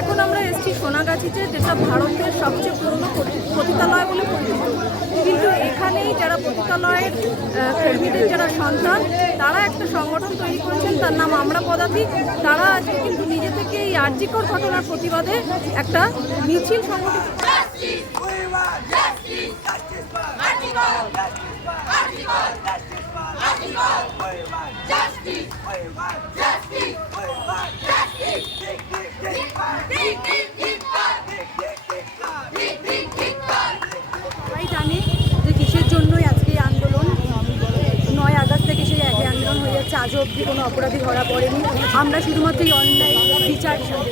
এখন আমরা এসেছি সোনাগাছিতে, যেটা ভারতের সবচেয়ে পুরনো পতিতালয় বলে পরিচিত। কিন্তু এখানেই যারা পতিতালয়ের কর্মীদের যারা সন্তান, তারা একটা সংগঠন তৈরি করেছেন, তার নাম আমরা পদাতিক। তারা আজকে কিন্তু নিজে থেকে এই আরজিকর ঘটনার প্রতিবাদে একটা মিছিল সংগঠিত। সবাই জানে যে কিসের জন্যই আজকে এই আন্দোলন। 9 আগস্ট থেকে সেই একই আন্দোলন হয়ে যাচ্ছে, আজও অবধি কোনো অপরাধী ধরা পড়েনি। আমরা শুধুমাত্র এই অন্যায় বিচার চাই।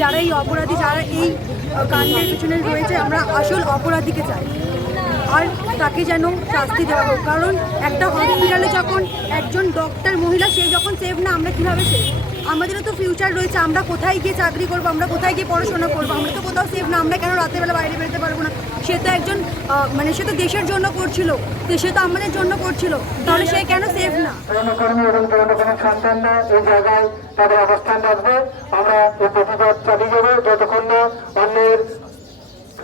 যারা এই অপরাধী, যারা এই কাণ্ডের পিছনে রয়েছে, আমরা আসল অপরাধীকে চাই, আর তাকে যেন শাস্তি দেওয়া হোক। কারণ একটা হসপিটালে যখন একজন ডক্টর মহিলা, সে যখন সেফ না, আমরা কীভাবে সেফ? আমাদেরও তো ফিউচার রয়েছে, আমরা কোথায় গিয়ে চাকরি করবো, আমরা কোথায় গিয়ে পড়াশোনা করবো, আমরা তো কোথাও সেফ না। আমরা কেন রাতেরবেলা বাইরে বেরোতে পারবো না? সে তো একজন সে তো দেশের জন্য করছিল, সে তো আমাদের জন্য করছিল, তাহলে সে কেন সেফ না? জনকর্মী এবং জনগণের সন্তানরা এই জায়গায় তাদের অবস্থান রাখবে। আমরা এই প্রতিবাদ চালিয়ে যাবো যতক্ষণ না অন্যের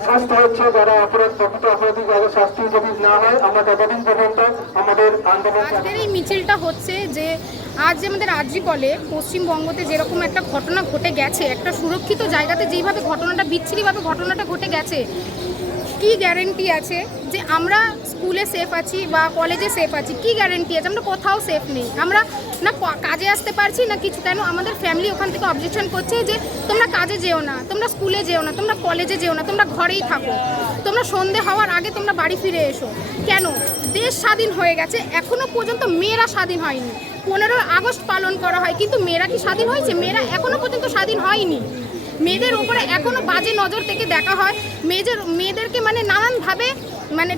শাস্তি হচ্ছে। যারা প্রকৃত অপরাধী, যাদের শাস্তি যদি না হয়, আমরা ততদিন পর্যন্ত আমাদের আন্দোলন। এই মিছিলটা হচ্ছে যে আজ আমাদের আরজিকরে পশ্চিমবঙ্গতে যেরকম একটা ঘটনা ঘটে গেছে, একটা সুরক্ষিত জায়গাতে যেইভাবে ঘটনাটা বিচ্ছিরিভাবে ঘটনাটা ঘটে গেছে, কি গ্যারেন্টি আছে যে আমরা স্কুলে সেফ আছি বা কলেজে সেফ আছি? কি গ্যারেন্টি আছে? আমরা কোথাও সেফ নেই। আমরা না কাজে আসতে পারছি না কিছু। কেন? আমাদের ফ্যামিলি ওখান থেকে অবজেকশন করছে যে তোমরা কাজে যেও না, তোমরা স্কুলে যেও না, তোমরা কলেজে যেও না, তোমরা ঘরেই থাকো, তোমরা সন্ধে হওয়ার আগে তোমরা বাড়ি ফিরে এসো। কেন? দেশ স্বাধীন হয়ে গেছে, এখনও পর্যন্ত মেয়েরা স্বাধীন হয়নি। 15 আগস্ট পালন করা হয়, কিন্তু মেয়েরা কি স্বাধীন হয়েছে? মেয়েরা এখনও পর্যন্ত স্বাধীন হয়নি। মেয়েদের উপরে এখনও বাজে নজর থেকে দেখা হয়, মেয়েদেরকে নানানভাবে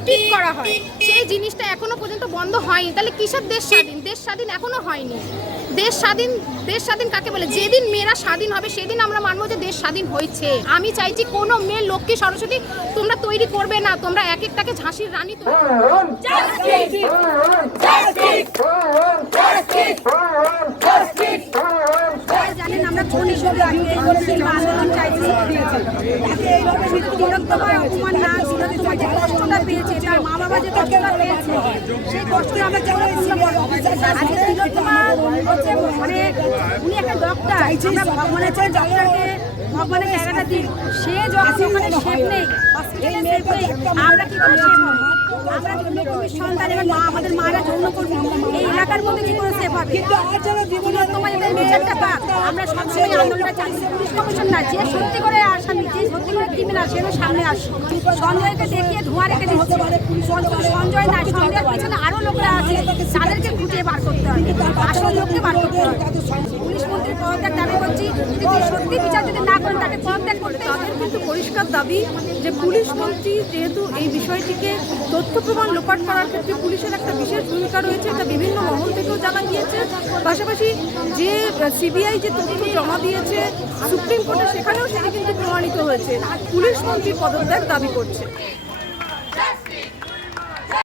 ট্রিট করা হয়। সেই জিনিসটা এখনও পর্যন্ত বন্ধ হয়নি। তাহলে কিসের দেশ স্বাধীন? দেশ স্বাধীন এখনও হয়নি। দেশ স্বাধীন কাকে বলে? যেদিন মেয়েরা স্বাধীন হবে সেদিন আমরা মানবো যে দেশ স্বাধীন হয়েছে। আমি চাইছি কোনো মেয়ে লক্ষ্মী সরস্বতী তোমরা তৈরি করবে না। তোমরা এক একটাকে ঝাঁসির রানী জানেন। আমরা কোন হিসেবে আন্দোলন চাইছি, কষ্টটা পেয়েছে, তার মা বাবা যে কষ্টটা পেয়েছে, সেই কষ্ট আমরা উনি একটা ডক্টর, আমরা ভগবানের ডক্টরকে ভগবানের জায়গাটা দিই। সে যখন ওখানে সেফ নেই, হসপিটালে সেফ নেই, আমরা কি করে সেফ হবো? আমরা যৌনকর্মীর সন্তান, এবার আমাদের মারা যৌনকর্মী, এই এলাকার মধ্যে কি করে সেফ হবে? তোমার যাদের বিচারটা পাক, আমরা সবসময় আন্দোলনটা চালিয়ে। পুলিশ কমিশন না, যে সত্যি করে আসামি, যে সত্যি করে ক্রিমিনাল, সে সামনে আসছে। সঞ্জয়কে দেখিয়ে ধোঁয়া রেখে দিচ্ছে। সঞ্জয় না, সঞ্জয়ের পিছনে আরও লোকরা আছে, তাদেরকে খুঁজে বার করতে হবে, আসল লোককে বার করতে হবে। পুলিশ মন্ত্রীর পদত্যাগ দাবি করছি, যদি সত্যি বিচার যদি না করেন তাকে পদত্যাগ করতে হবে। তাদের কিন্তু পরিষ্কার দাবি যে পুলিশ মন্ত্রী যেহেতু এই বিষয়টিকে তথ্য প্রমাণ লোপাট করার ক্ষেত্রে পুলিশের একটা বিশেষ ভূমিকা রয়েছে, এটা বিভিন্ন মহল থেকেও জানা গিয়েছে। পাশাপাশি যে সিবিআই যে তথ্য জমা দিয়েছে সুপ্রিম কোর্টে, সেখানেও সেটা কিন্তু প্রমাণিত হয়েছে। পুলিশ মন্ত্রী পদত্যাগ দাবি করছে।